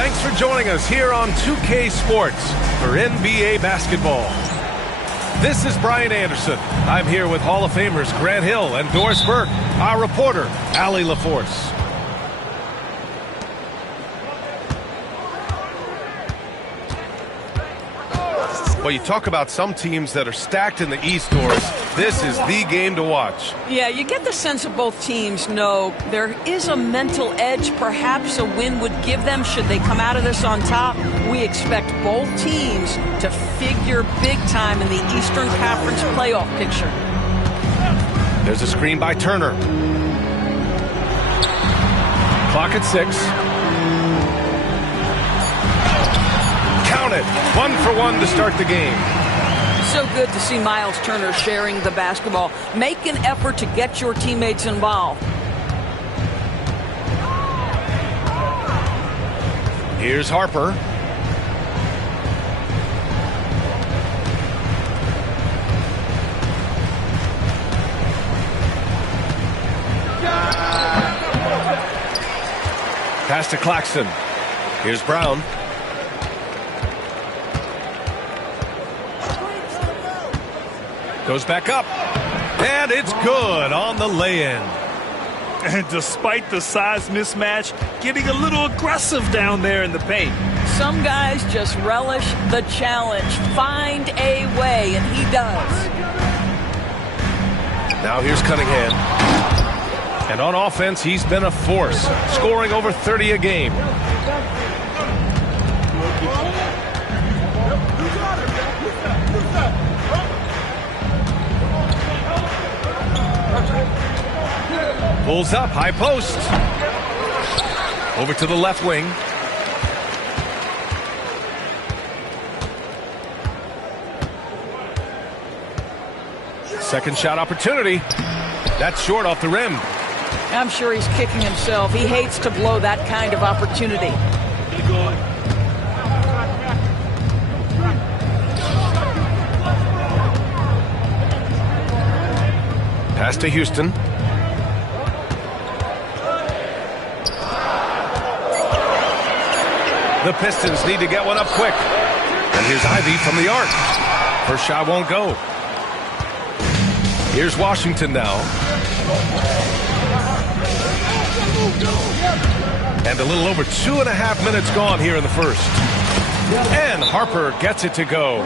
Thanks for joining us here on 2K Sports for NBA basketball. This is Brian Anderson. I'm here with Hall of Famers Grant Hill and Doris Burke, our reporter, Allie LaForce. Well, you talk about some teams that are stacked in the East, Doris. This is the game to watch. Yeah, you get the sense of both teams know there is a mental edge perhaps a win would give them should they come out of this on top. We expect both teams to figure big time in the Eastern Conference playoff picture. There's a screen by Turner. Clock at 6. Count it. 1 for 1 to start the game. So good to see Miles Turner sharing the basketball. Make an effort to get your teammates involved. Here's Harper. Pass to Claxton. Here's Brown. Goes back up. And it's good on the lay-in. And despite the size mismatch, getting a little aggressive down there in the paint. Some guys just relish the challenge. Find a way, and he does. Now here's Cunningham. And on offense, he's been a force, scoring over 30 a game. Pulls up, high post. Over to the left wing. Second shot opportunity. That's short off the rim. I'm sure he's kicking himself. He hates to blow that kind of opportunity. Pass to Houston. The Pistons need to get one up quick. And here's Ivy from the arc. First shot won't go. Here's Washington now. And a little over 2.5 minutes gone here in the first. And Harper gets it to go.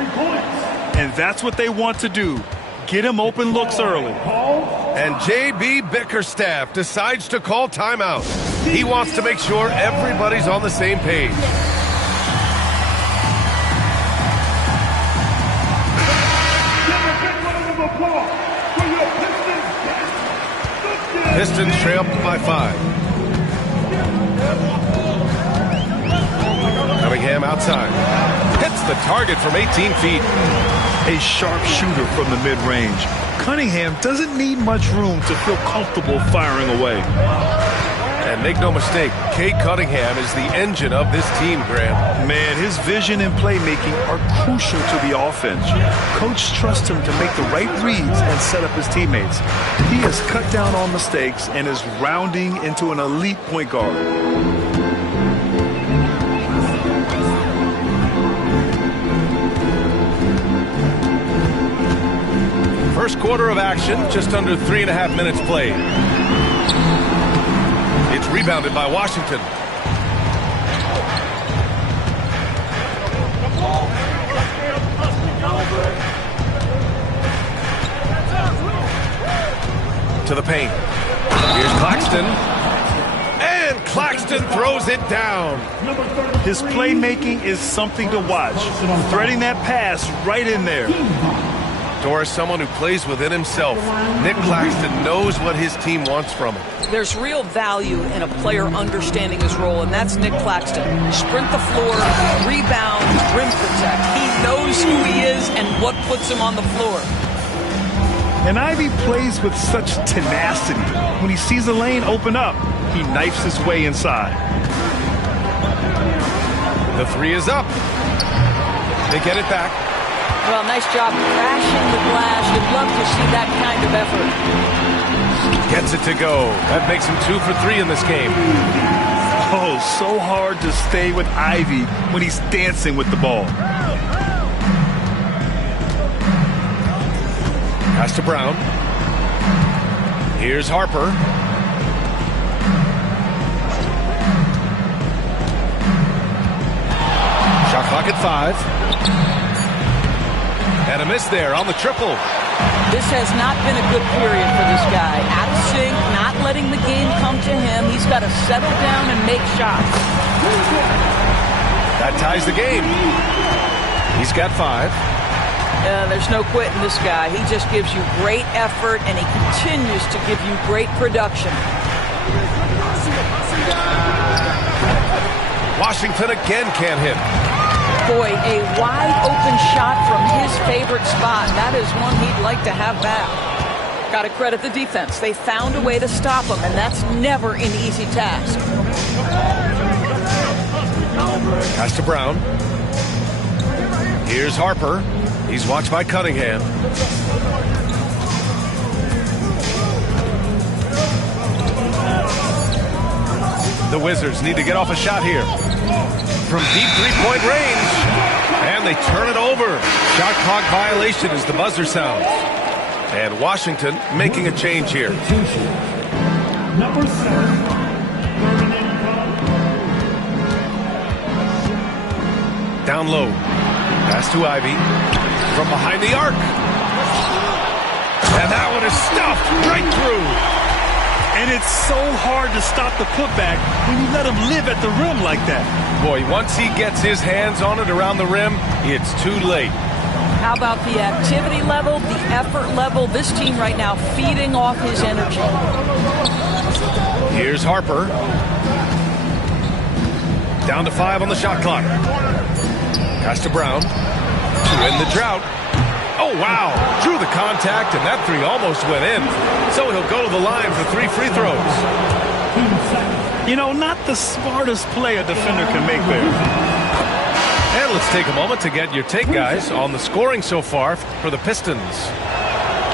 And that's what they want to do. Get him open looks early. And J.B. Bickerstaff decides to call timeout. He wants to make sure everybody's on the same page. Pistons trail by 5. Cunningham outside. Hits the target from 18 feet. A sharp shooter from the mid-range. Cunningham doesn't need much room to feel comfortable firing away. And make no mistake, Cade Cunningham is the engine of this team, Graham. Man, his vision and playmaking are crucial to the offense. Coach trusts him to make the right reads and set up his teammates. He has cut down on mistakes and is rounding into an elite point guard. First quarter of action, just under 3.5 minutes played. It's rebounded by Washington. To the paint. Here's Claxton. And Claxton throws it down. His playmaking is something to watch. Threading that pass right in there. Doris, someone who plays within himself. Nick Claxton knows what his team wants from him. There's real value in a player understanding his role, and that's Nick Claxton. Sprint the floor, rebound, rim protect. He knows who he is and what puts him on the floor. And Ivy plays with such tenacity. When he sees a lane open up, he knifes his way inside. The three is up. They get it back. Well, nice job crashing the glass. You'd love to see that kind of effort. Gets it to go. That makes him 2 for 3 in this game. Oh, so hard to stay with Ivy when he's dancing with the ball. Pass to Brown. Here's Harper. Shot clock at 5. And a miss there on the triple. This has not been a good period for this guy. Out of sync, not letting the game come to him. He's got to settle down and make shots. That ties the game. He's got 5. There's no quitting this guy. He just gives you great effort, and he continues to give you great production. Washington again can't hit. Boy, a wide-open shot from his favorite spot. That is one he'd like to have back. Got to credit the defense. They found a way to stop him, and that's never an easy task. Pass to Brown. Here's Harper. He's watched by Cunningham. The Wizards need to get off a shot here. From deep three-point range. And they turn it over. Shot clock violation as the buzzer sounds. And Washington making a change here. Number 7. Down low. Pass to Ivy. From behind the arc. And that one is stuffed right through. And it's so hard to stop the putback when you let him live at the rim like that. Boy, once he gets his hands on it around the rim, it's too late. How about the activity level, the effort level? This team right now feeding off his energy. Here's Harper. Down to 5 on the shot clock. Pass to Brown. To end the drought. Oh, wow. Drew the contact, and that 3 almost went in. So he'll go to the line for 3 free throws. You know, not the smartest play a defender can make there. And let's take a moment to get your take, guys, on the scoring so far for the Pistons.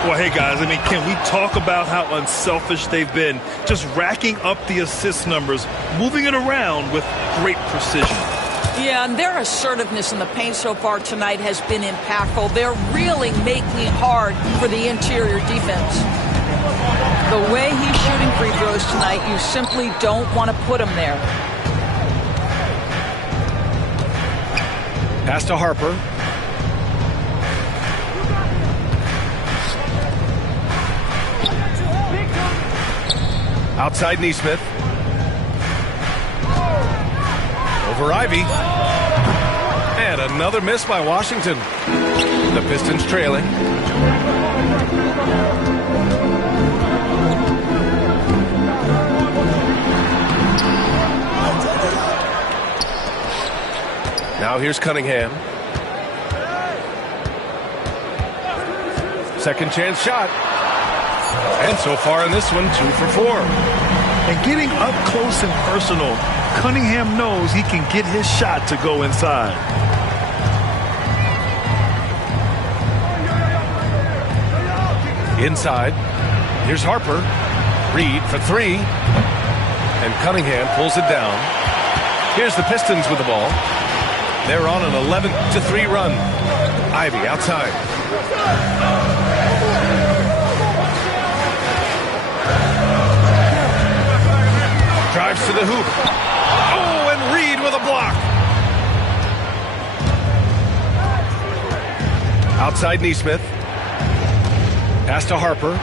Well, hey, guys, I mean, can we talk about how unselfish they've been? Just racking up the assist numbers, moving it around with great precision. Yeah, and their assertiveness in the paint so far tonight has been impactful. They're really making it hard for the interior defense. The way he's shooting free throws tonight, you simply don't want to put him there. Pass to Harper. Outside Nesmith. Over Ivy. And another miss by Washington. The Pistons trailing. Now here's Cunningham. Second chance shot. And so far in this one, 2 for 4. And getting up close and personal, Cunningham knows he can get his shot to go inside. Inside. Here's Harper. Reed for 3. And Cunningham pulls it down. Here's the Pistons with the ball. They're on an 11-3 run. Ivy outside. Drives to the hoop. Oh, and Reed with a block. Outside Nesmith. Pass to Harper.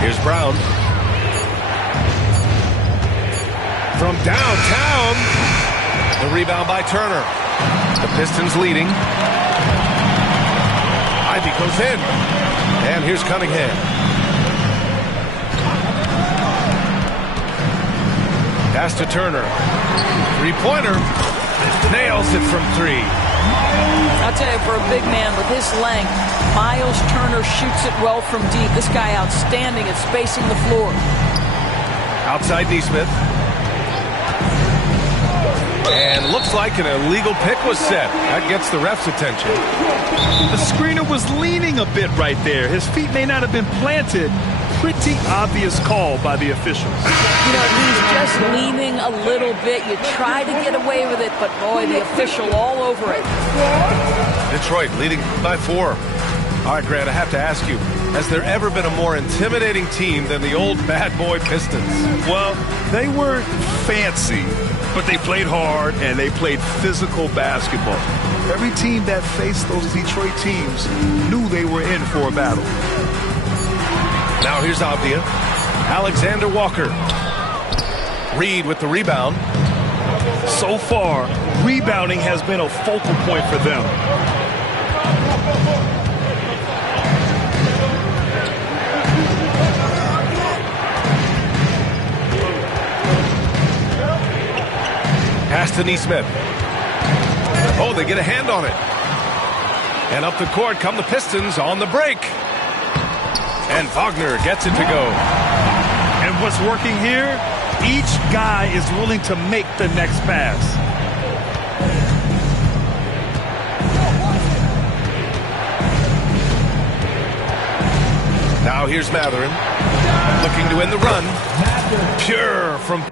Here's Brown. From downtown. The rebound by Turner. The Pistons leading. Ivy goes in. And here's Cunningham. Pass to Turner. Three-pointer. Nails it from 3. I'll tell you, for a big man with his length, Miles Turner shoots it well from deep. This guy outstanding at spacing the floor. Outside Nesmith. And looks like an illegal pick was set. That gets the ref's attention. The screener was leaning a bit right there. His feet may not have been planted. Pretty obvious call by the officials. You know, he's just leaning a little bit. You try to get away with it, but boy, the official all over it. Detroit leading by 4. All right, Grant, I have to ask you, has there ever been a more intimidating team than the old bad boy Pistons? Well, they weren't fancy, but they played hard and they played physical basketball. Every team that faced those Detroit teams knew they were in for a battle. Now here's Abdia. Alexander Walker. Reed with the rebound. So far, rebounding has been a focal point for them. Pass to Neesmith. Oh, they get a hand on it. And up the court come the Pistons on the break. And Wagner gets it to go. And what's working here? Each guy is willing to make the next pass. Now here's Matherin. Looking to win the run. Pure from...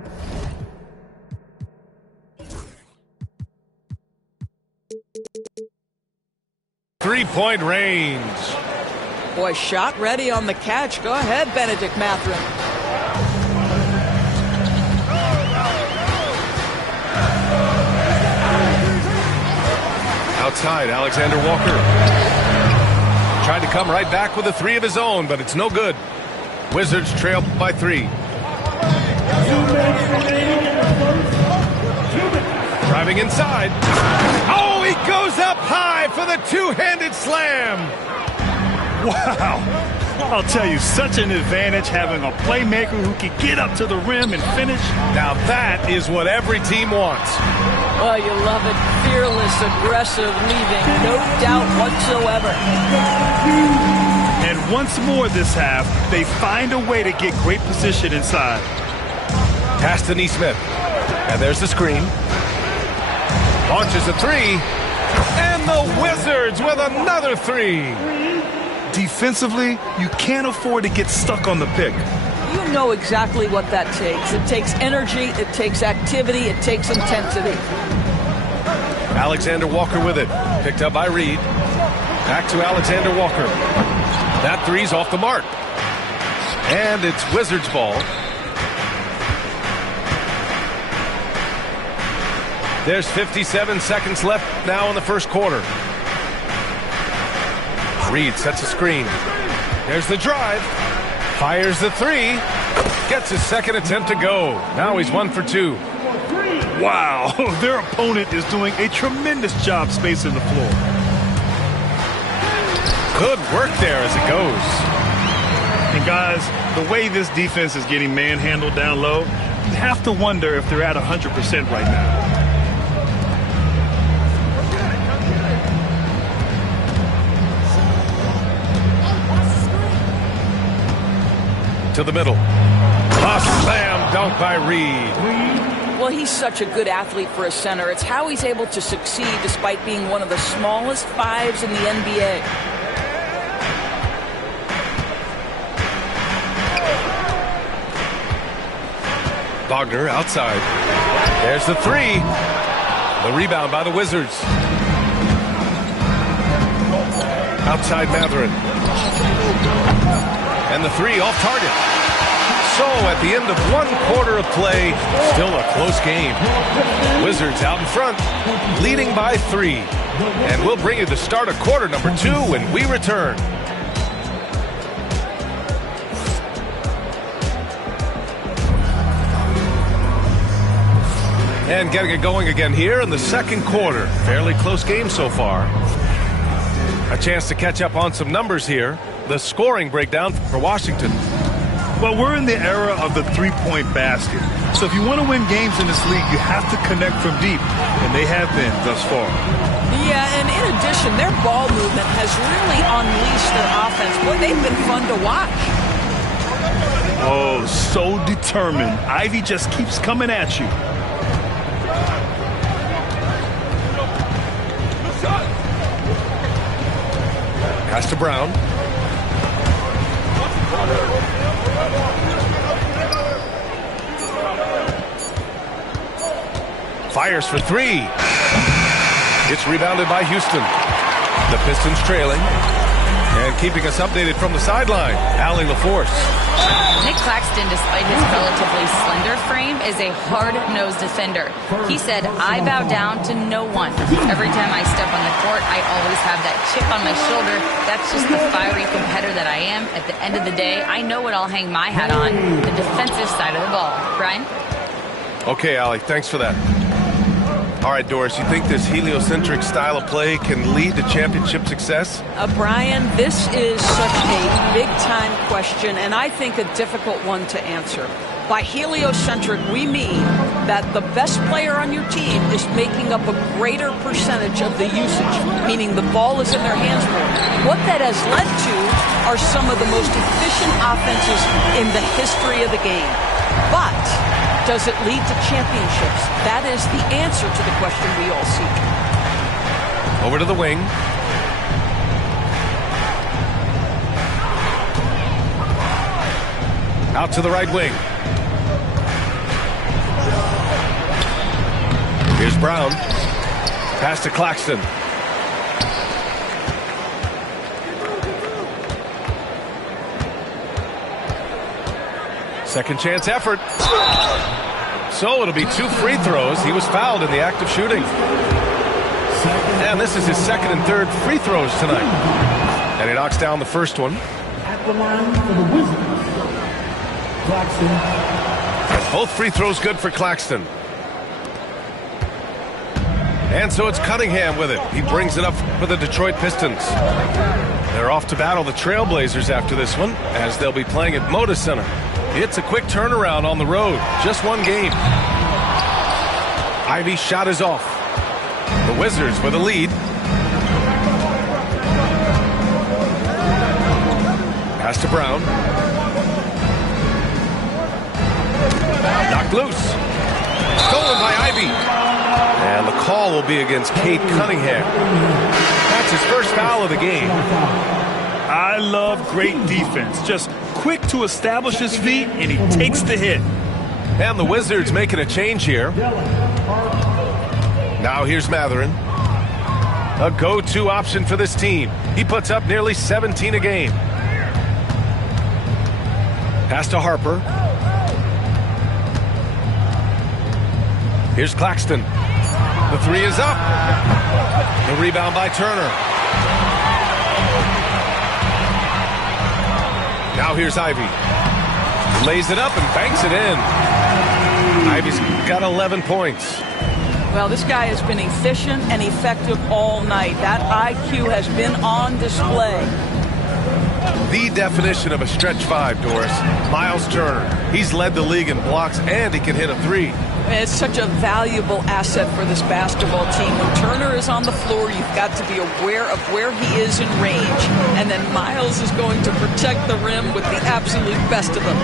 three-point range. Boy, shot ready on the catch. Go ahead, Benedict Mathurin. Outside, Alexander Walker. Tried to come right back with a 3 of his own, but it's no good. Wizards trail by 3. Driving inside. Oh, he goes up high for the two-handed slam. Wow. I'll tell you, such an advantage having a playmaker who can get up to the rim and finish. Now that is what every team wants. Well, you love it. Fearless, aggressive, leaving no doubt whatsoever. And once more this half, they find a way to get great position inside. Pass to Neesmith. And there's the screen. Launches a 3. And the Wizards with another 3. Defensively, you can't afford to get stuck on the pick. You know exactly what that takes. It takes energy, it takes activity, it takes intensity. Alexander Walker with it. Picked up by Reed. Back to Alexander Walker. That 3's off the mark. And it's Wizards ball. There's 57 seconds left now in the first quarter. Reed sets a screen. There's the drive. Fires the 3. Gets his second attempt to go. Now he's 1 for 2. Wow, their opponent is doing a tremendous job spacing the floor. Good work there as it goes. And guys, the way this defense is getting manhandled down low, you have to wonder if they're at 100% right now. To the middle. A slam dunk by Reed. Well, he's such a good athlete for a center. It's how he's able to succeed despite being one of the smallest 5s in the NBA. Wagner outside. There's the 3. The rebound by the Wizards. Outside Matherin. And the 3 off target. So at the end of 1 quarter of play, still a close game. Wizards out in front, leading by 3. And we'll bring you the start of quarter number 2 when we return. And getting it going again here in the second quarter. Fairly close game so far. A chance to catch up on some numbers here. The scoring breakdown for Washington. Well, we're in the era of the three-point basket. So if you want to win games in this league, you have to connect from deep. And they have been thus far. Yeah, and in addition, their ball movement has really unleashed their offense. Boy, they've been fun to watch. Oh, so determined. Ivy just keeps coming at you. Pass to Brown. Fires for three. It's rebounded by Houston. The Pistons trailing. And keeping us updated from the sideline, Allie LaForce. Nick Claxton, despite his relatively slender frame, is a hard-nosed defender. He said, "I bow down to no one. Every time I step on the court, I always have that chip on my shoulder. That's just the fiery competitor that I am. At the end of the day, I know what I'll hang my hat on, the defensive side of the ball." Brian? Okay, Allie, thanks for that. All right, Doris, you think this heliocentric style of play can lead to championship success? Brian, this is such a big-time question, and I think a difficult one to answer. By heliocentric, we mean that the best player on your team is making up a greater percentage of the usage, meaning the ball is in their hands more. What that has led to are some of the most efficient offenses in the history of the game. But does it lead to championships? That is the answer to the question we all seek. Over to the wing. Out to the right wing. Here's Brown. Pass to Claxton. Second chance effort. So it'll be 2 free throws. He was fouled in the act of shooting. And this is his second and third free throws tonight. And he knocks down the first one. At the line for the Wizards, Claxton. Both free throws good for Claxton. And so it's Cunningham with it. He brings it up for the Detroit Pistons. They're off to battle the Trailblazers after this one, as they'll be playing at Moda Center. It's a quick turnaround on the road. Just one game. Ivy's shot is off. The Wizards with a lead. Pass to Brown. Knocked loose. Stolen by Ivy. And the call will be against Cade Cunningham. That's his first foul of the game. I love great defense. Just quick to establish his feet, and he takes the hit. And the Wizards making a change here. Now here's Matherin. A go-to option for this team. He puts up nearly 17 a game. Pass to Harper. Here's Claxton. The three is up. The rebound by Turner. Now here's Ivy. Lays it up and banks it in. Ivy's got 11 points. Well, this guy has been efficient and effective all night. That IQ has been on display. The definition of a stretch five, Doris. Miles Turner. He's led the league in blocks, and he can hit a three. It's such a valuable asset for this basketball team. When Turner is on the floor, you've got to be aware of where he is in range. And then Miles is going to protect the rim with the absolute best of them.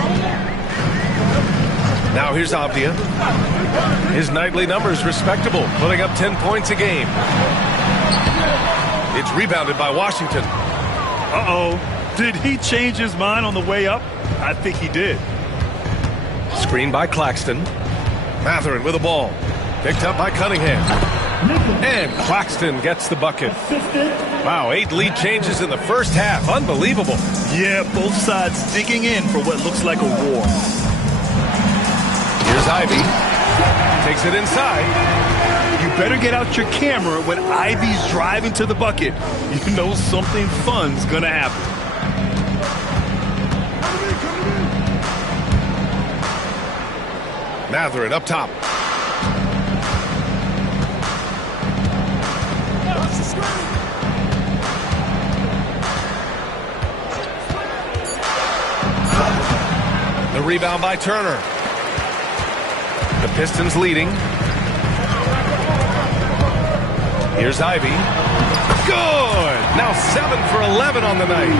Now here's Avdia. His nightly numbers respectable, putting up 10 points a game. It's rebounded by Washington. Uh-oh. Did he change his mind on the way up? I think he did. Screen by Claxton. Matherin with the ball. Picked up by Cunningham. And Claxton gets the bucket. Wow, 8 lead changes in the first half. Unbelievable. Yeah, both sides digging in for what looks like a war. Here's Ivy. Takes it inside. You better get out your camera when Ivy's driving to the bucket. You know something fun's gonna happen. Matherin up top. The rebound by Turner. The Pistons leading. Here's Ivy. Good! Now 7 for 11 on the night.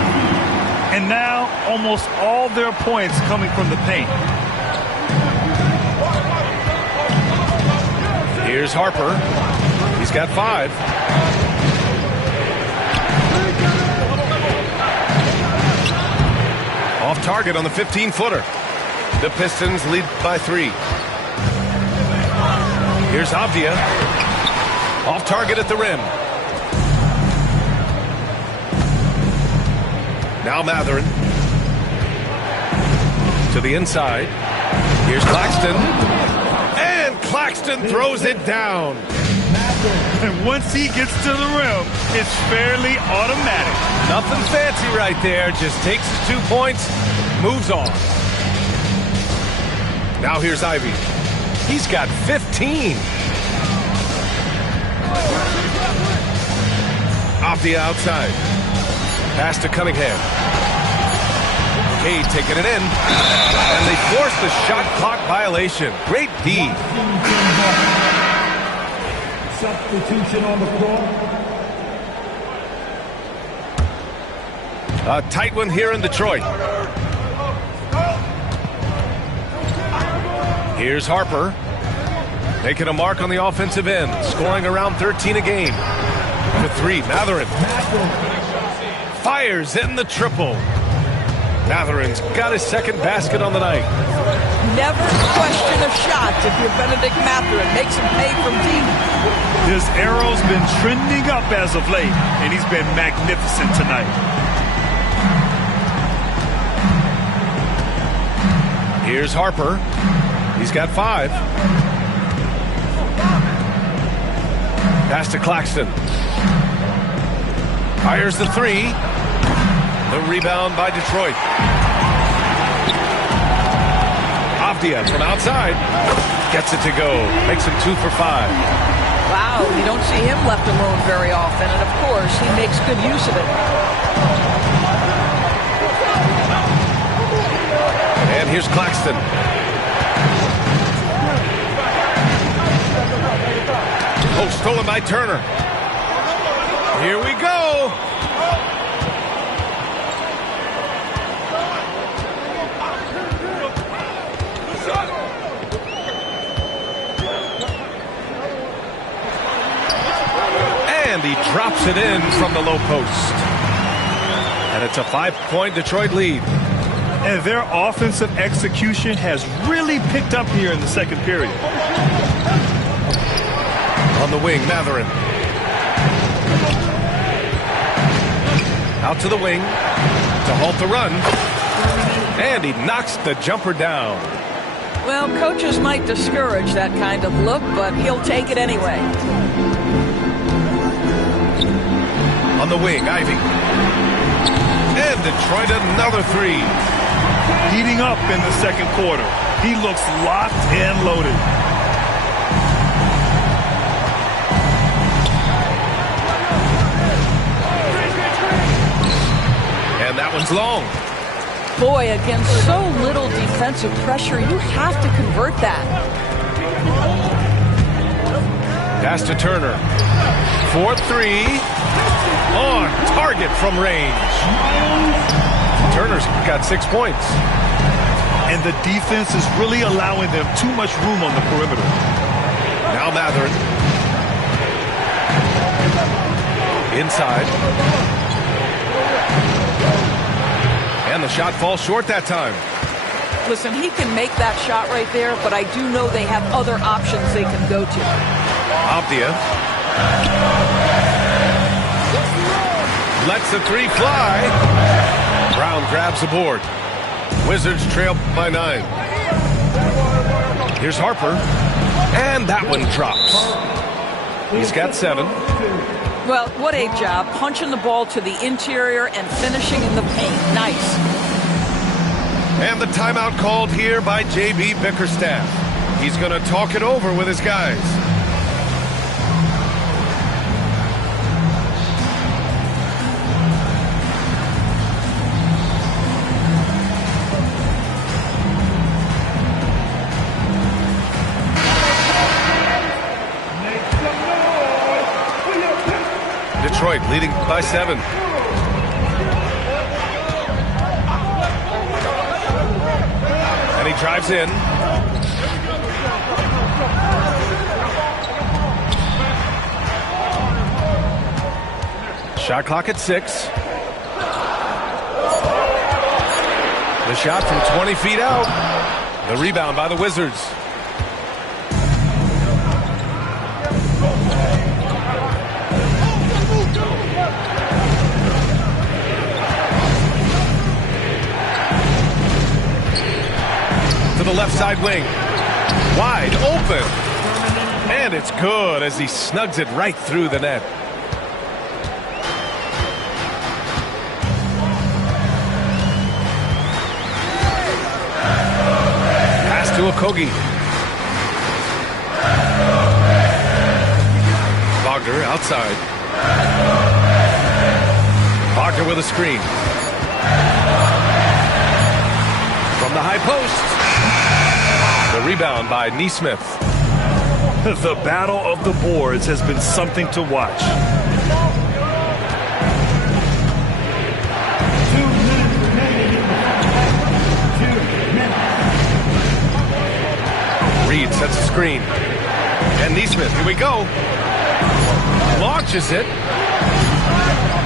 And now almost all their points coming from the paint. Here's Harper. He's got 5. Off target on the 15-footer. The Pistons lead by 3. Here's Avdia. Off target at the rim. Now Matherin. To the inside. Here's Claxton. And Claxton throws it down. And once he gets to the rim, it's fairly automatic. Nothing fancy right there. Just takes his 2 points, moves on. Now here's Ivy. He's got 15. Off the outside. Pass to Cunningham. Cade taking it in. And they force the shot clock violation. Great D. Substitution on the floor. A tight one here in Detroit. Here's Harper. Making a mark on the offensive end. Scoring around 13 a game. To 3, Matherin. Fires in the triple. Matherin's got his second basket on the night. Never question a shot if you're Benedict Matherin. Makes him pay from deep. This arrow's been trending up as of late, and he's been magnificent tonight. Here's Harper. He's got 5. Pass to Claxton. Fires the 3. The rebound by Detroit. Avdia from outside. Gets it to go. Makes him 2 for 5. Wow, you don't see him left alone very often, and of course, he makes good use of it. And here's Claxton. Oh, stolen by Turner. Here we go. And he drops it in from the low post. And it's a 5-point Detroit lead. And their offensive execution has really picked up here in the second period. On the wing, Matherin. Out to the wing to halt the run. And he knocks the jumper down. Well, coaches might discourage that kind of look, but he'll take it anyway. On the wing, Ivy. And Detroit another 3. Heating up in the second quarter. He looks locked and loaded. And that one's long. Boy, against so little defensive pressure, you have to convert that. Pass to Turner. 4-3. On target from range. Turner's got 6 points. And the defense is really allowing them too much room on the perimeter. Now Matherin. Inside. And the shot falls short that time. Listen, he can make that shot right there, but I do know they have other options they can go to. Avdia. Lets the 3 fly. Brown grabs the board. Wizards trail by 9. Here's Harper. And that one drops. He's got 7. Well, what a job. Punching the ball to the interior and finishing in the paint. Nice. And the timeout called here by J.B. Bickerstaff. He's going to talk it over with his guys. Detroit leading by 7. And he drives in. Shot clock at 6. The shot from 20 feet out. The rebound by the Wizards. To the left side wing. Wide open. And it's good as he snugs it right through the net. Pass to Okogie. Wagner outside. Wagner with a screen. From the high post. The rebound by Nesmith. The battle of the boards has been something to watch. 2 minutes remaining. 2 minutes. Reed sets a screen. And Nesmith, here we go. Launches it.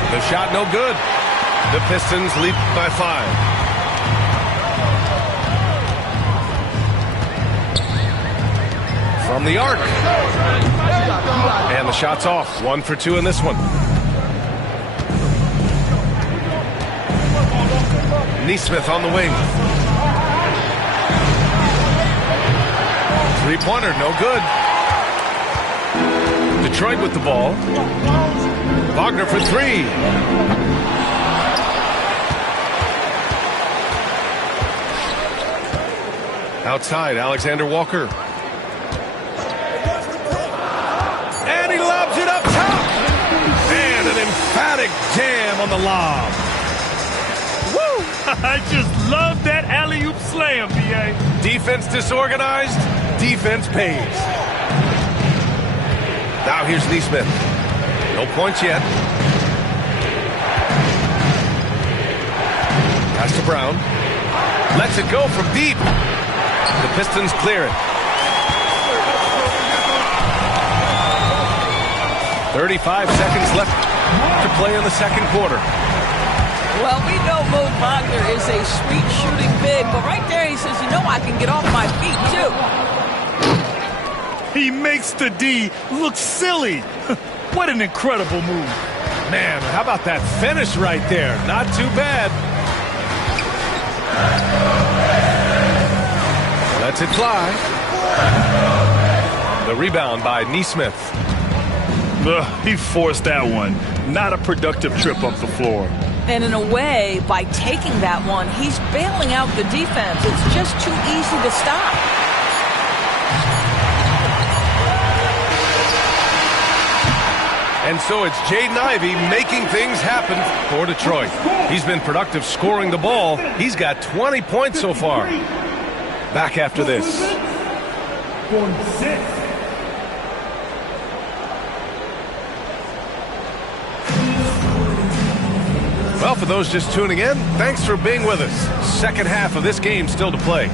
The shot no good. The Pistons lead by 5. From the arc. And the shot's off. 1 for 2 in this one. Nesmith on the wing. Three-pointer, no good. Detroit with the ball. Wagner for 3. Outside, Alexander Walker. And he lobs it up top. And an emphatic jam on the lob. Woo! I just love that alley-oop slam, B.A. Defense disorganized, defense pays. Now here's Nesmith. No points yet. Pass to Brown. Lets it go from deep. The Pistons clear it. 35 seconds left to play in the second quarter. Well, we know Mo Wagner is a sweet shooting big, but right there he says, you know, I can get off my feet, too. He makes the D look silly. What an incredible move. Man, how about that finish right there? Not too bad. Lets it fly. The rebound by Nesmith. He forced that one. Not a productive trip up the floor. And in a way, by taking that one, he's bailing out the defense. It's just too easy to stop. And so it's Jaden Ivey making things happen for Detroit. He's been productive scoring the ball. He's got 20 points so far. Back after this. 46. Well, for those just tuning in, thanks for being with us. Second half of this game still to play.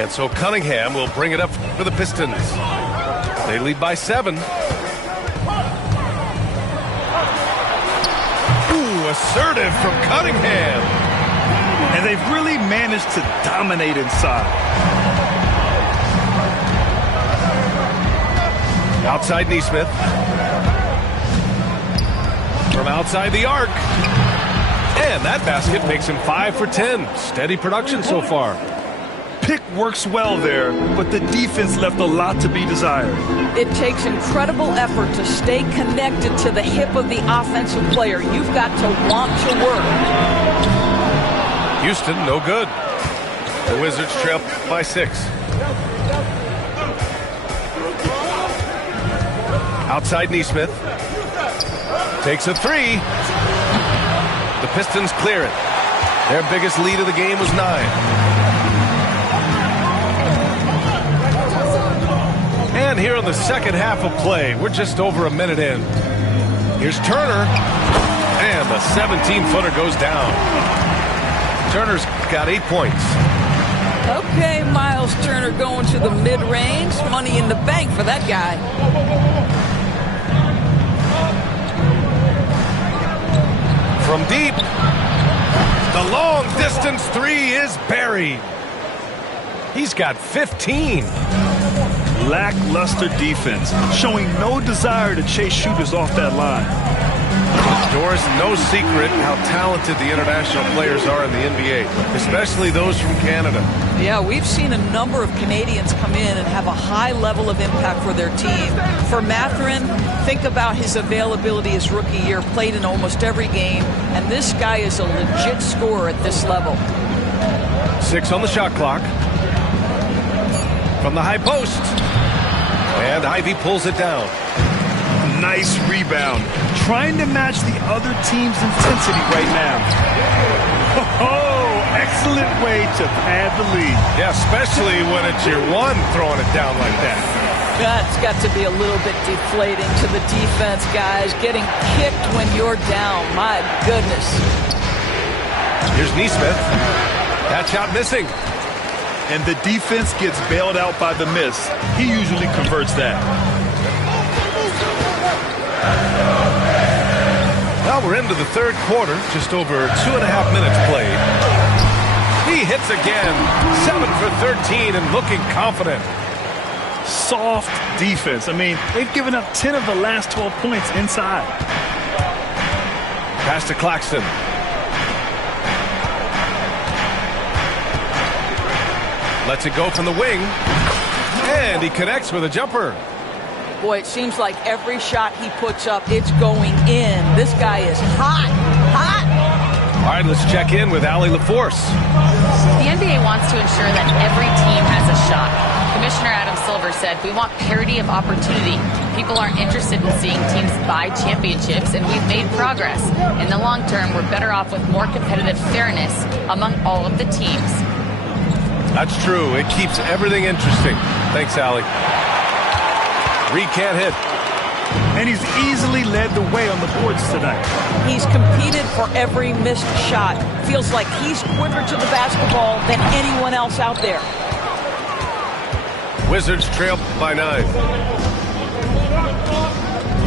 And so Cunningham will bring it up for the Pistons. They lead by 7. Ooh, assertive from Cunningham. And they've really managed to dominate inside. Outside Nesmith. From outside the arc. And that basket makes him 5 for 10. Steady production so far. Pick works well there, but the defense left a lot to be desired. It takes incredible effort to stay connected to the hip of the offensive player. You've got to want to work. Houston, no good. The Wizards trail by 6. Outside Nesmith. Takes a 3. The Pistons clear it. Their biggest lead of the game was 9. And here in the second half of play, we're just over a minute in. Here's Turner. And the 17-footer goes down. Turner's got 8 points. Okay, Miles Turner going to the mid-range. Money in the bank for that guy. From deep, the long distance three is buried. He's got 15. Lackluster defense, showing no desire to chase shooters off that line. Doris, no secret how talented the international players are in the NBA, especially those from Canada. Yeah, we've seen a number of Canadians come in and have a high level of impact for their team. For Mathurin, think about his availability his rookie year, played in almost every game, and this guy is a legit scorer at this level. 6 on the shot clock. From the high post. And Ivy pulls it down. Nice rebound. Trying to match the other team's intensity right now. Oh, excellent way to pad the lead. Yeah, especially when it's your one throwing it down like that. That's got to be a little bit deflating to the defense, guys. Getting kicked when you're down. My goodness. Here's Neesmith. That shot missing. And the defense gets bailed out by the miss. He usually converts that. Well, we're into the third quarter, just over 2.5 minutes played. He hits again, 7 for 13 and looking confident. Soft defense. I mean, they've given up 10 of the last 12 points inside. Pass to Claxton. Lets it go from the wing. And he connects with a jumper. Boy, it seems like every shot he puts up, it's going in. This guy is hot, hot. All right, let's check in with Allie LaForce. The NBA wants to ensure that every team has a shot. Commissioner Adam Silver said, "We want parity of opportunity. People aren't interested in seeing teams buy championships, and we've made progress. In the long term, we're better off with more competitive fairness among all of the teams." That's true. It keeps everything interesting. Thanks, Allie. Reed can't hit. And he's easily led the way on the boards tonight. He's competed for every missed shot. Feels like he's quicker to the basketball than anyone else out there. Wizards trail by 9.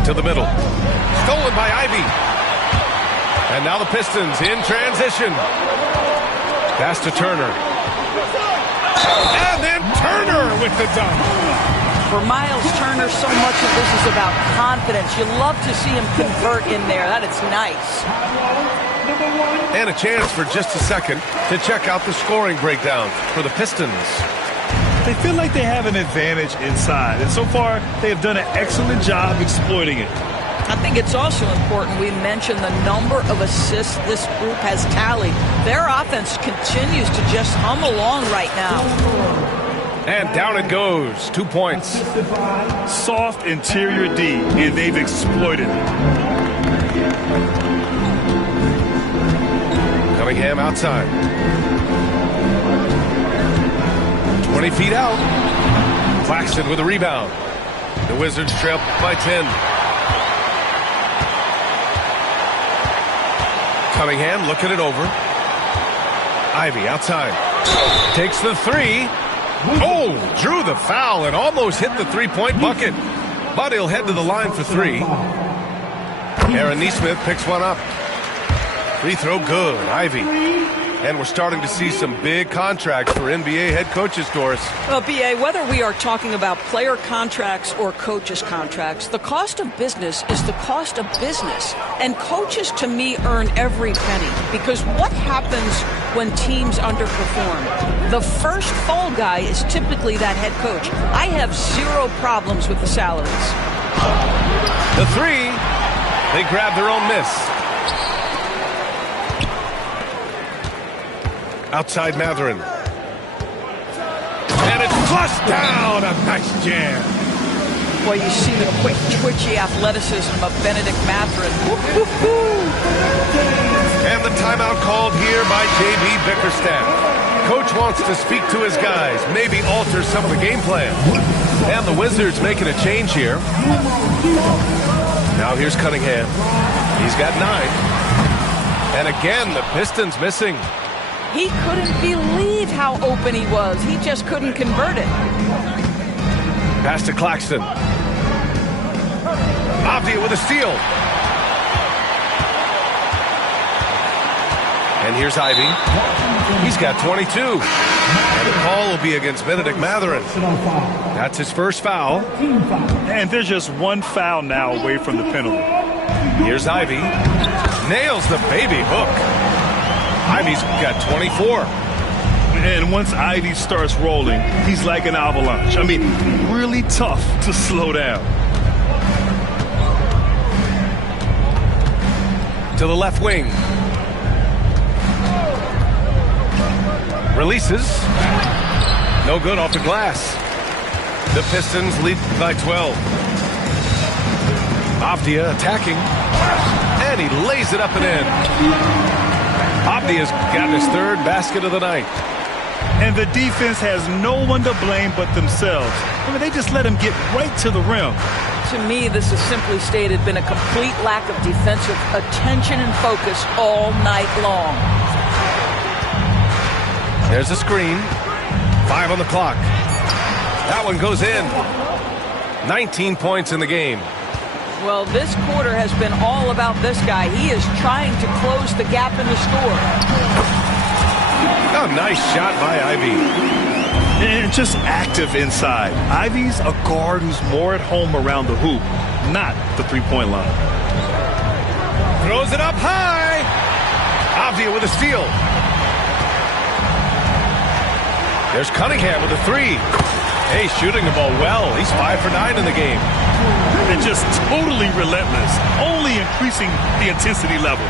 To the middle. Stolen by Ivy. And now the Pistons in transition. Pass to Turner. And then Turner with the dunk. For Miles Turner, so much of this is about confidence. You love to see him convert in there. That is nice. And a chance for just a second to check out the scoring breakdown for the Pistons. They feel like they have an advantage inside, and so far they have done an excellent job exploiting it. I think it's also important we mention the number of assists this group has tallied. Their offense continues to just hum along right now. And down it goes. 2 points. Soft interior D, and they've exploited it. Cunningham outside. 20 feet out. Claxton with a rebound. The Wizards trail by 10. Cunningham looking it over. Ivy outside. Takes the three. Oh, drew the foul and almost hit the three-point bucket. But he'll head to the line for 3. Aaron Neesmith picks one up. Free throw good. Ivy. And we're starting to see some big contracts for NBA head coaches, Doris. Well, B.A., whether we are talking about player contracts or coaches' contracts, the cost of business is the cost of business. And coaches, to me, earn every penny. Because what happens when teams underperform? The first fall guy is typically that head coach. I have zero problems with the salaries. The 3. They grab their own miss. Outside Mathurin. And it's flushed down. A nice jam. Boy, you see the quick, twitchy athleticism of Benedict Mathurin. And the timeout called here by J.B. Bickerstaff. Coach wants to speak to his guys, maybe alter some of the game plan. And the Wizards making a change here. Now here's Cunningham. He's got 9. And again, the Pistons missing. He couldn't believe how open he was. He just couldn't convert it. Pass to Claxton. Avdia with a steal. And here's Ivy. He's got 22. And the call will be against Benedict Matherin. That's his first foul. And there's just one foul now away from the penalty. Here's Ivy. Nails the baby hook. Ivy's got 24. And once Ivy starts rolling, he's like an avalanche. I mean, really tough to slow down. To the left wing. Releases. No good off the glass. The Pistons lead by 12. Avdia attacking. And he lays it up and in. Avdia's got his third basket of the night. And the defense has no one to blame but themselves. I mean, they just let him get right to the rim. To me, this has simply stated been a complete lack of defensive attention and focus all night long. There's a screen. 5 on the clock. That one goes in. 19 points in the game. Well, this quarter has been all about this guy. He is trying to close the gap in the score. Oh, nice shot by Ivy. And just active inside. Ivy's a guard who's more at home around the hoop, not the three-point line. Throws it up high. Avdia with a steal. There's Cunningham with a three. Hey, shooting the ball well. He's 5 for 9 in the game. And just totally relentless, only increasing the intensity level.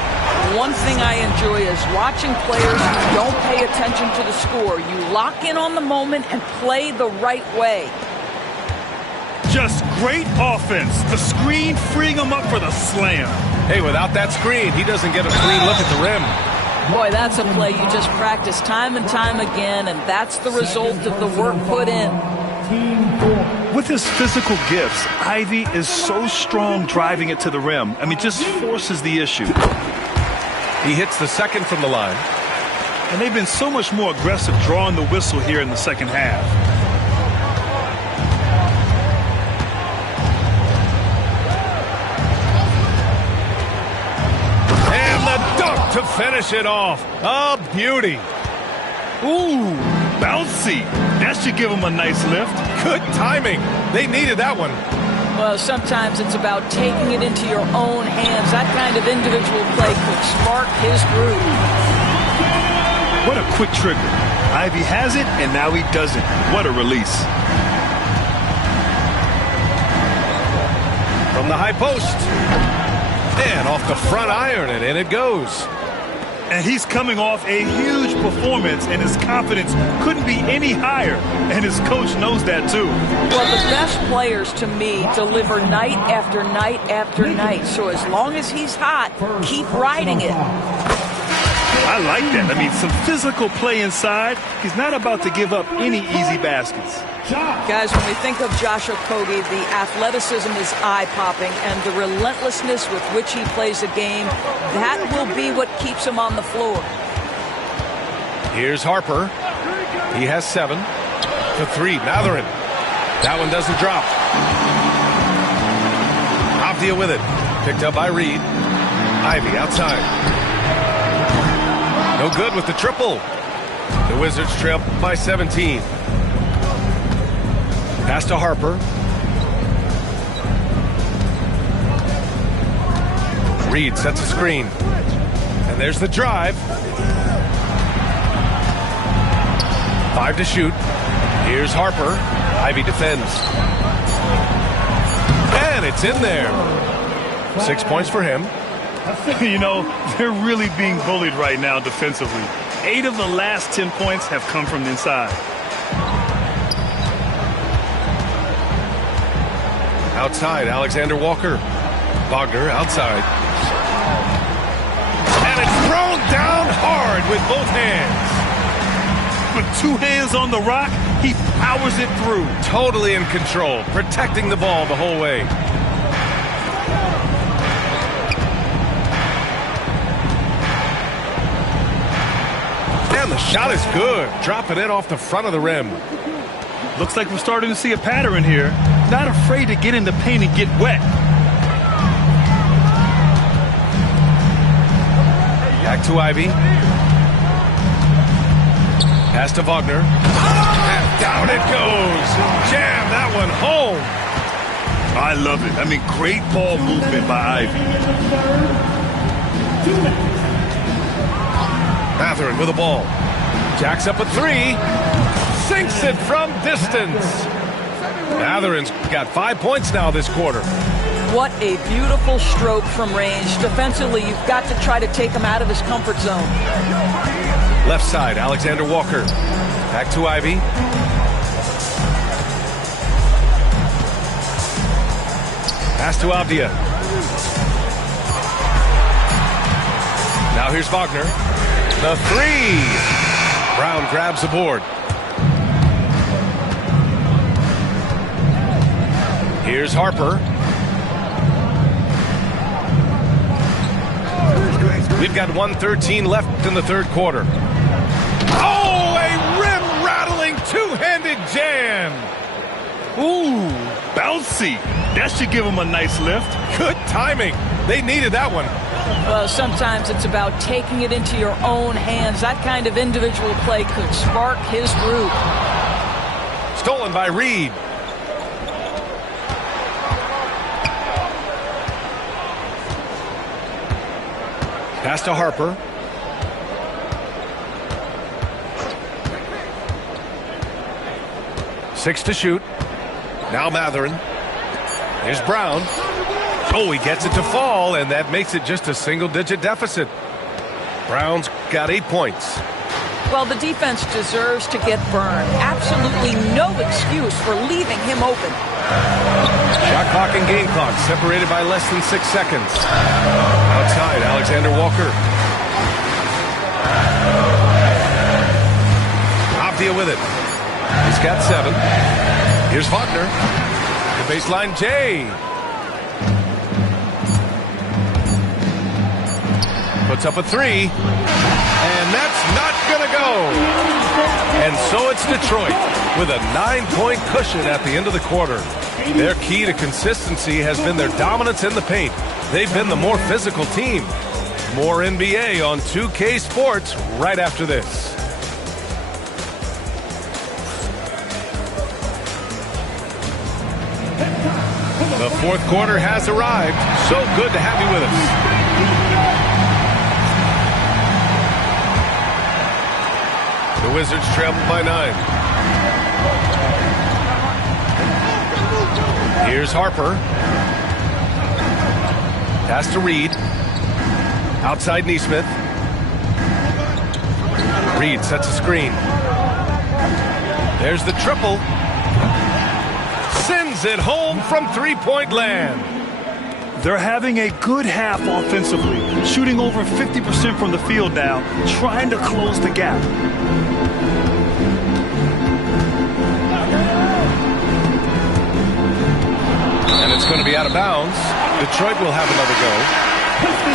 One thing I enjoy is watching players who don't pay attention to the score. You lock in on the moment and play the right way. Just great offense. The screen freeing him up for the slam. Hey, without that screen, he doesn't get a clean look at the rim. Boy, that's a play you just practice time and time again, and that's the result of the work put in. With his physical gifts, Ivy is so strong driving it to the rim. I mean, just forces the issue. He hits the second from the line. And they've been so much more aggressive drawing the whistle here in the second half. And the dunk to finish it off. A beauty. Ooh, bouncy. That should give him a nice lift. Good timing. They needed that one. Well, sometimes it's about taking it into your own hands. That kind of individual play could spark his groove. What a quick trigger. Ivy has it, and now he doesn't. What a release. From the high post. And off the front iron, and in it goes. And he's coming off a huge performance, and his confidence couldn't be any higher. And his coach knows that, too. Well, the best players, to me, deliver night after night after night. So as long as he's hot, keep riding it. I like that. I mean, some physical play inside. He's not about to give up any easy baskets. Guys, when we think of Josh Okogie, the athleticism is eye-popping, and the relentlessness with which he plays the game, that will be what keeps him on the floor. Here's Harper. He has 7. The 3, Matherin. That one doesn't drop. Avdia with it. Picked up by Reed. Ivy outside. No good with the triple. The Wizards trail by 17. Pass to Harper. Reed sets a screen. And there's the drive. 5 to shoot. Here's Harper. Ivy defends. And it's in there. 6 points for him. You know, they're really being bullied right now defensively. 8 of the last 10 points have come from inside. Outside, Alexander Walker. Wagner outside. And it's thrown down hard with both hands. With 2 hands on the rock, he powers it through. Totally in control, protecting the ball the whole way. And the shot is good. Dropping it off the front of the rim. Looks like we're starting to see a pattern here. Not afraid to get in the paint and get wet. Back to Ivy. Pass to Wagner. And down it goes. Jam that one home. I love it. I mean, great ball movement by Ivy. Matherin with a ball. Jacks up a three. Sinks it from distance. Matherin's got 5 points now this quarter. What a beautiful stroke from range. Defensively, you've got to try to take him out of his comfort zone. Left side, Alexander Walker. Back to Ivy. Pass to Avdia. Now here's Wagner. The three. Brown grabs the board. Here's Harper. We've got 1:13 left in the third quarter. Oh, a rim-rattling two-handed jam. Ooh, bouncy. That should give him a nice lift. Good timing. They needed that one. Well, sometimes it's about taking it into your own hands. That kind of individual play could spark his group. Stolen by Reed. Pass to Harper. Six to shoot. Now Matherin. Here's Brown. Oh, he gets it to fall, and that makes it just a single-digit deficit. Brown's got 8 points. Well, the defense deserves to get burned. Absolutely no excuse for leaving him open. Shot clock and game clock separated by less than 6 seconds. Outside, Alexander Walker. Avdia with it. He's got 7. Here's Wagner. The baseline J. Puts up a three. And that's not going to go. And so it's Detroit with a 9-point cushion at the end of the quarter. Their key to consistency has been their dominance in the paint. They've been the more physical team. More NBA on 2K Sports right after this. The fourth quarter has arrived. So good to have you with us. The Wizards trail by 9. Here's Harper. Pass to Reed. Outside Neesmith. Reed sets a screen. There's the triple. Sends it home from three-point land. They're having a good half offensively, shooting over 50% from the field now, trying to close the gap. And it's going to be out of bounds. Detroit will have another go.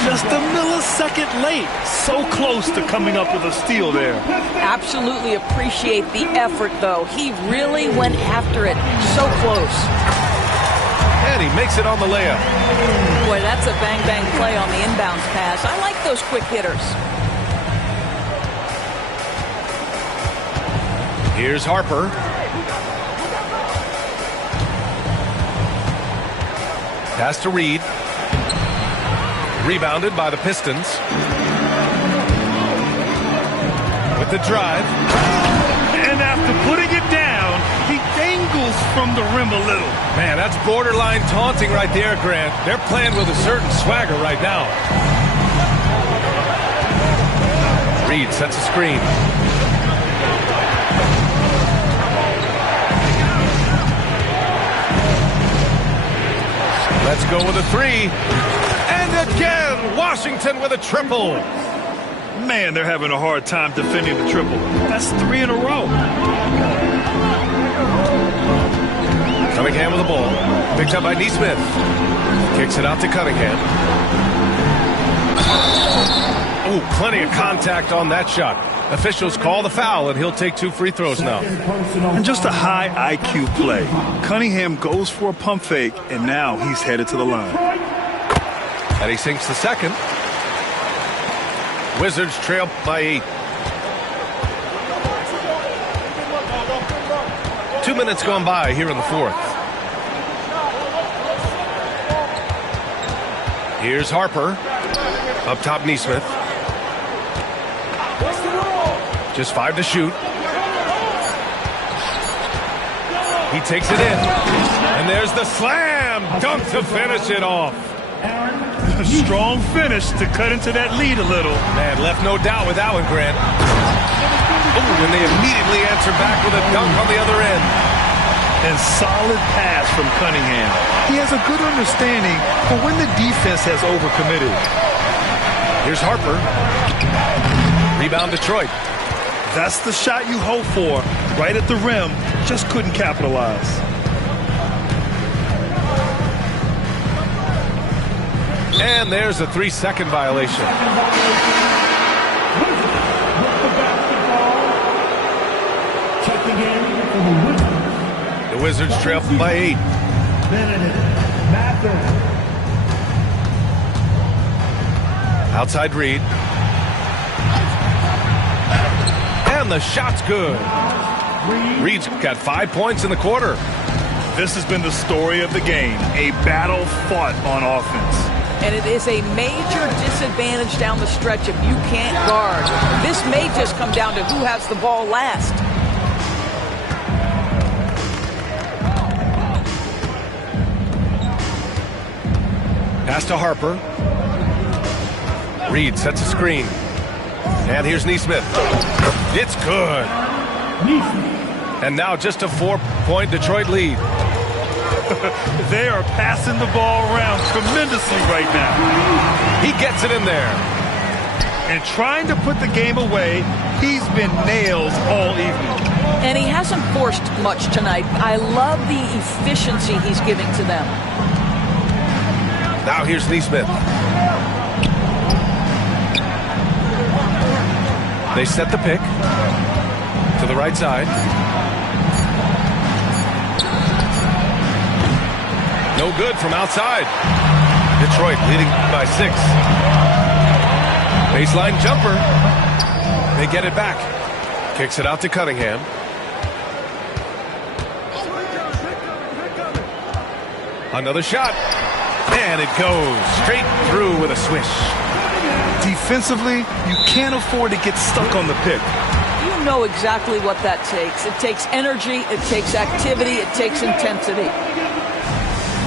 Just a millisecond late. So close to coming up with a steal there. Absolutely appreciate the effort, though. He really went after it. So close. And he makes it on the layup. Boy, that's a bang-bang play on the inbounds pass. I like those quick hitters. Here's Harper. Pass to Reed. Rebounded by the Pistons. With the drive. And after putting it down, he dangles from the rim a little. Man, that's borderline taunting right there, Grant. They're playing with a certain swagger right now. Reed sets a screen. Let's go with a three. And again, Washington with a triple. Man, they're having a hard time defending the triple. That's 3 in a row. Cunningham with the ball. Picked up by Neesmith. Kicks it out to Cunningham. Ooh, plenty of contact on that shot. Officials call the foul, and he'll take 2 free throws now. And just a high IQ play. Cunningham goes for a pump fake, and now he's headed to the line. And he sinks the second. Wizards trail by 8. 2 minutes gone by here in the fourth. Here's Harper. Up top, Neesmith. Just 5 to shoot. He takes it in. And there's the slam dunk to finish it off. A strong finish to cut into that lead a little. Man, left no doubt with that one, Grant. Oh, and they immediately answer back with a dunk on the other end. And solid pass from Cunningham. He has a good understanding for when the defense has overcommitted. Here's Harper. Rebound Detroit. That's the shot you hope for. Right at the rim. Just couldn't capitalize. And there's a 3-second violation. The Wizards trail by 8. Outside Reed. And the shot's good. Reed's got 5 points in the quarter. This has been the story of the game. A battle fought on offense. And it is a major disadvantage down the stretch if you can't guard. This may just come down to who has the ball last. Pass to Harper. Reed sets a screen. And here's Neesmith. It's good. And now just a 4-point Detroit lead. They are passing the ball around tremendously right now. He gets it in there. And trying to put the game away, he's been nails all evening. And he hasn't forced much tonight. I love the efficiency he's giving to them. Now here's Neesmith. They set the pick to the right side. No good from outside. Detroit leading by 6. Baseline jumper. They get it back. Kicks it out to Cunningham. Another shot. And it goes straight through with a swish. Defensively, you can't afford to get stuck on the pick. You know exactly what that takes. It takes energy, it takes activity, it takes intensity.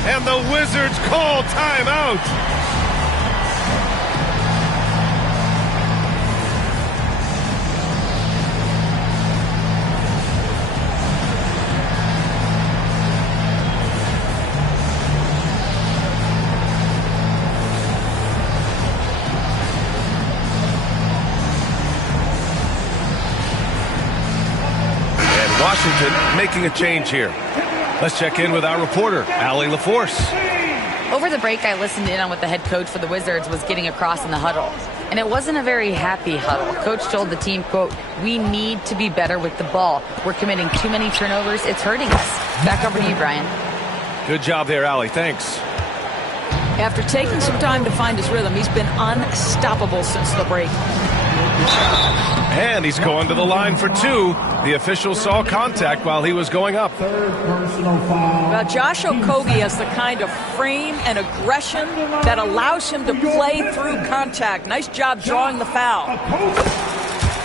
And the Wizards call timeout. And Washington making a change here. Let's check in with our reporter, Allie LaForce. Over the break, I listened in on what the head coach for the Wizards was getting across in the huddle. And it wasn't a very happy huddle. Coach told the team, quote, "We need to be better with the ball. We're committing too many turnovers. It's hurting us." Back over to you, Brian. Good job there, Allie. Thanks. After taking some time to find his rhythm, he's been unstoppable since the break. And he's going to the line for 2. The official saw contact while he was going up. Josh Okogie has the kind of frame and aggression that allows him to play through contact. Nice job drawing the foul.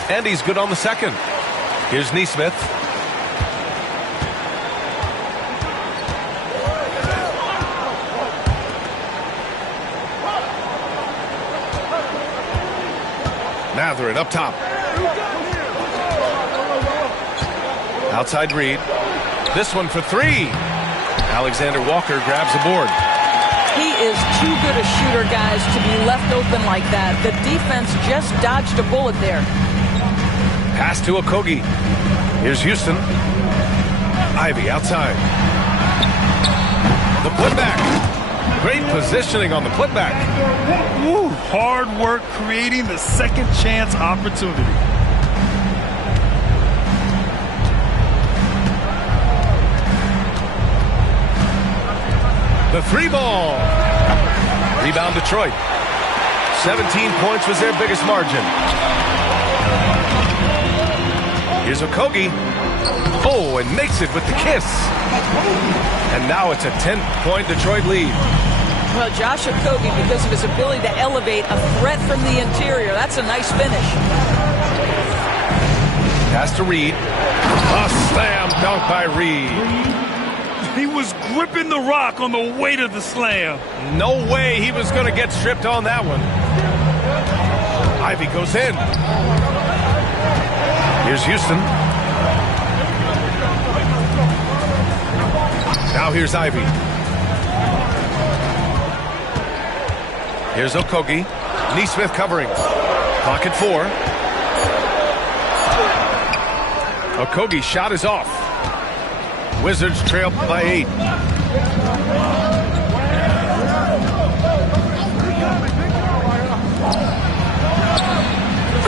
And he's good on the second. Here's Neesmith. Matherin up top. Outside Reed. This one for 3. Alexander Walker grabs the board. He is too good a shooter, guys, to be left open like that. The defense just dodged a bullet there. Pass to Okogie. Here's Houston. Ivy outside. The putback. Great positioning on the putback. Woo, hard work creating the second chance opportunity. The 3 ball. Rebound Detroit. 17 points was their biggest margin. Here's Okogie. Oh, and makes it with the kiss. And now it's a 10-point Detroit lead. Well, Josh Okogie, because of his ability to elevate a threat from the interior, that's a nice finish. Pass to Reed. A slam dunk by Reed. He was gripping the rock on the weight of the slam. No way he was going to get stripped on that one. Ivy goes in. Here's Houston. Now here's Ivy. Here's Okogie. Neesmith covering. Pocket 4. Okogie's shot is off. Wizards trail by 8.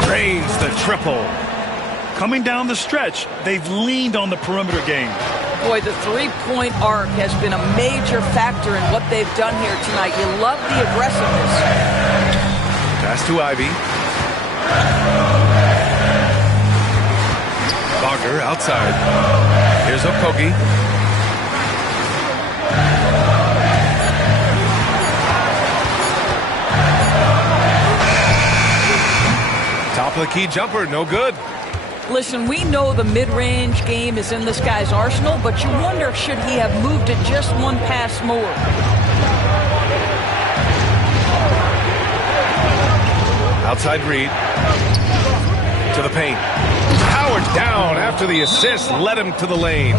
Drains the triple. Coming down the stretch, they've leaned on the perimeter game. Boy, the three-point arc has been a major factor in what they've done here tonight. You love the aggressiveness. Pass to Ivy. Bogger outside. Here's Okogie. Top of the key jumper, no good. Listen, we know the mid-range game is in this guy's arsenal, but you wonder, should he have moved it just one pass more? Outside Reed. To the paint. Howard down after the assist led him to the lane.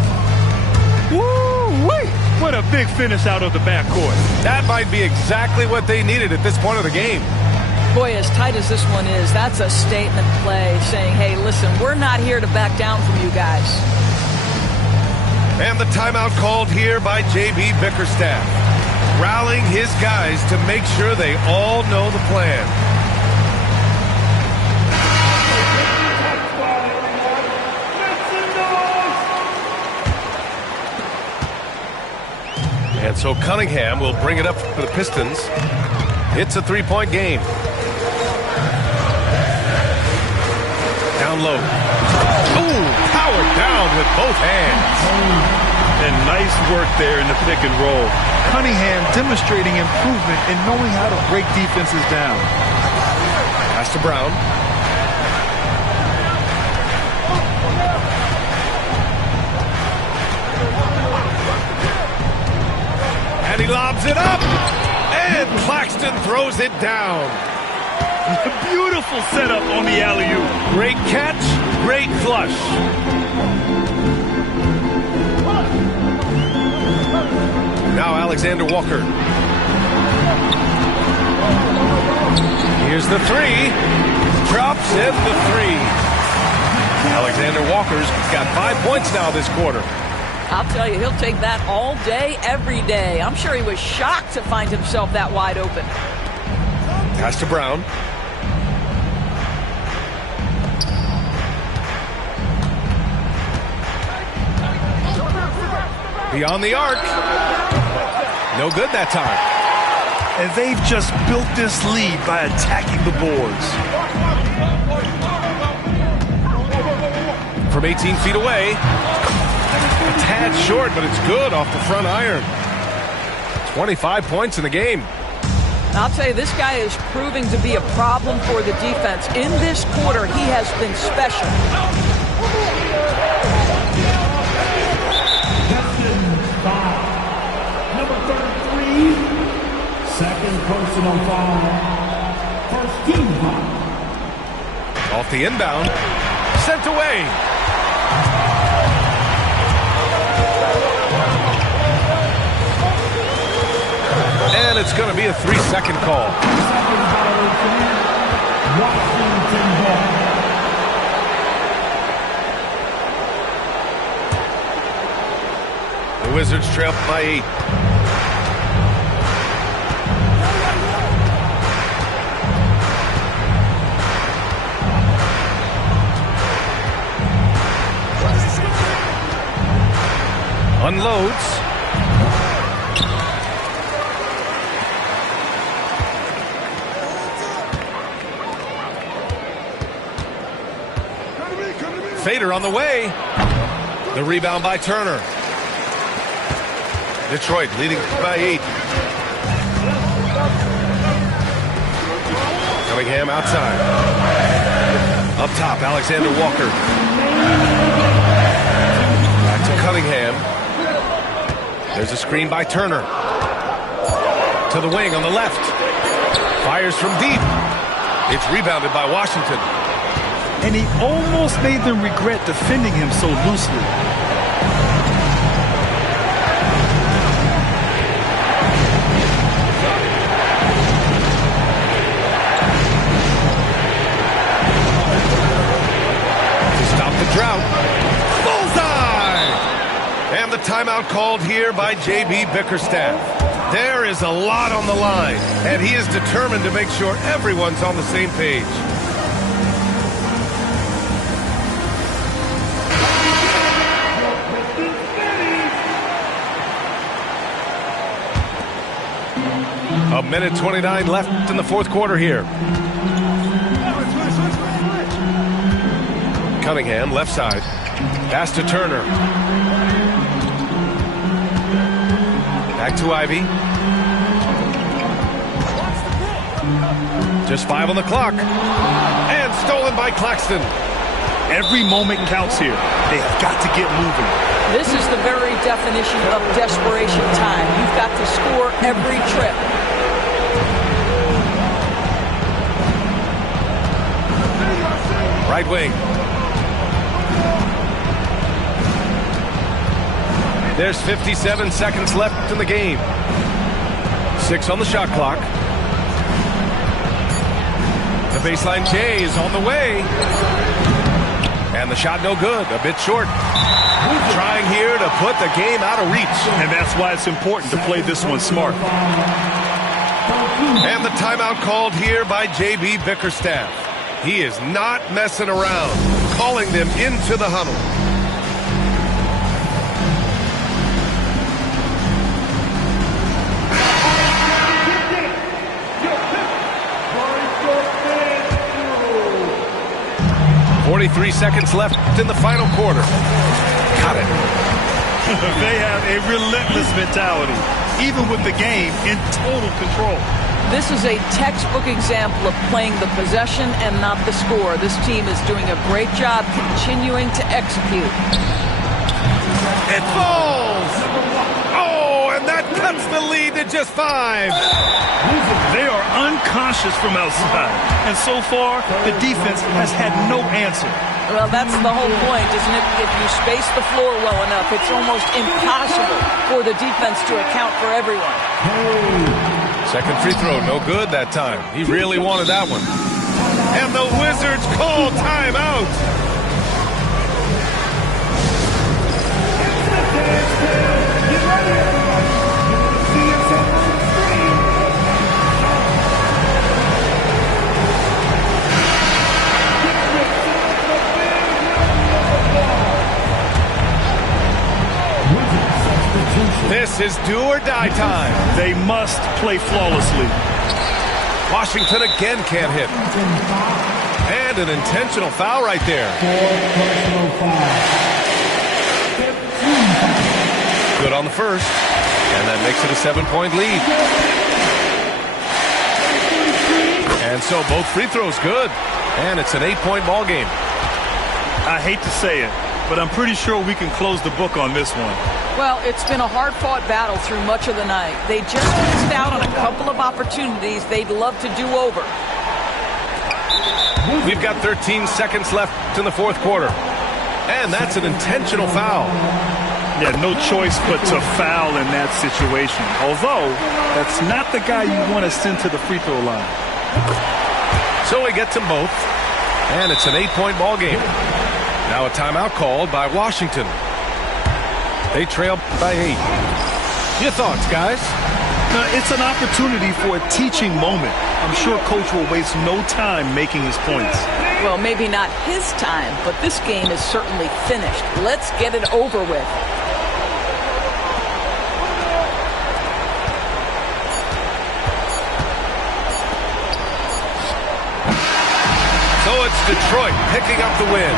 Woo-wee! What a big finish out of the backcourt. That might be exactly what they needed at this point of the game. Boy, as tight as this one is, that's a statement play saying, hey, listen, we're not here to back down from you guys. And the timeout called here by J.B. Bickerstaff, rallying his guys to make sure they all know the plan. And so Cunningham will bring it up for the Pistons. It's a three-point game. Down low. Ooh, powered down with both hands. And nice work there in the pick and roll. Cunningham demonstrating improvement in knowing how to break defenses down. Pass to Brown. And he lobs it up. And Claxton throws it down. Beautiful setup on the alley-oop. Great catch, great flush. Now Alexander Walker. Here's the three. Drops in the three. Alexander Walker's got 5 points now this quarter. I'll tell you, he'll take that all day, every day. I'm sure he was shocked to find himself that wide open. Pass to Brown. Beyond the arc. No good that time. And they've just built this lead by attacking the boards. From 18 feet away. A tad short, but it's good off the front iron. 25 points in the game. I'll tell you, this guy is proving to be a problem for the defense. In this quarter, he has been special. Number 33, second personal foul, first team foul. Off the inbound, sent away. And it's going to be a 3-second call. Second violation, Washington ball. The Wizards trail by 8. Unloads. Fader on the way. The rebound by Turner. Detroit leading by 8. Cunningham outside. Up top, Alexander Walker. Back to Cunningham. There's a screen by Turner. To the wing on the left. Fires from deep. It's rebounded by Washington. And he almost made them regret defending him so loosely. Drought. Bullseye! And the timeout called here by J.B. Bickerstaff. There is a lot on the line, and he is determined to make sure everyone's on the same page. A minute 29 left in the fourth quarter here. Cunningham, left side. Pass to Turner. Back to Ivy. Just 5 on the clock. And stolen by Claxton. Every moment counts here. They have got to get moving. This is the very definition of desperation time. You've got to score every trip. Right wing. There's 57 seconds left in the game. 6 on the shot clock. The baseline J is on the way. And the shot no good, a bit short. Trying here to put the game out of reach. And that's why it's important to play this one smart. And the timeout called here by J.B. Bickerstaff. He is not messing around, calling them into the huddle. .43 seconds left in the final quarter. Got it. They have a relentless mentality, even with the game in total control. This is a textbook example of playing the possession and not the score. This team is doing a great job continuing to execute. It falls! Oh, and that cuts the lead to just 5. They are unconscious from outside, and so far, the defense has had no answer. Well, that's the whole point, isn't it? If you space the floor well enough, it's almost impossible for the defense to account for everyone. Second free throw, no good that time. He really wanted that one. And the Wizards call timeout. This is do or die time. They must play flawlessly. Washington again can't hit. And an intentional foul right there. Good on the first. And that makes it a 7-point lead. And so both free throws good. And it's an 8-point ball game. I hate to say it, but I'm pretty sure we can close the book on this one. Well, it's been a hard-fought battle through much of the night. They just missed out on a couple of opportunities they'd love to do over. We've got 13 seconds left in the fourth quarter. And that's an intentional foul. Yeah, no choice but to foul in that situation. Although, that's not the guy you want to send to the free throw line. So he gets them both. And it's an 8-point ball game. Now a timeout called by Washington. They trail by 8. Your thoughts, guys? It's an opportunity for a teaching moment. I'm sure Coach will waste no time making his points. Well, maybe not his time, but this game is certainly finished. Let's get it over with. So it's Detroit picking up the win.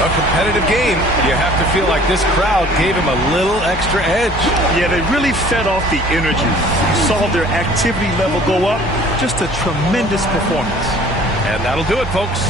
A competitive game. You have to feel like this crowd gave him a little extra edge. Yeah, they really fed off the energy. You saw their activity level go up. Just a tremendous performance. And that'll do it, folks.